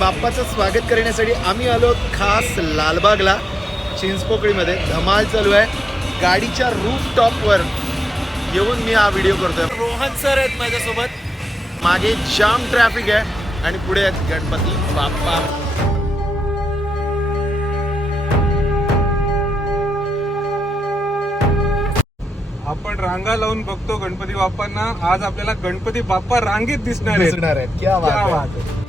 बाप्पाचं स्वागत करण्यासाठी आम्ही आलो खास लालबागला. चिंचपोकळीमध्ये. धमाल चालू आहे. गाडीच्या रूफ टॉपवर येऊन मी हा व्हिडिओ करतोय. रोहन सर आहेत माझ्यासोबत. मागे जाम ट्रॅफिक आहे आणि पुढे आहेत गणपती बाप्पा. आपण रांगा लावून बघतो गणपती बाप्पांना. आज आपल्याला गणपती बाप्पा रांगेत दिसणार आहेत. दिसणार आहेत. क्या बात आहे.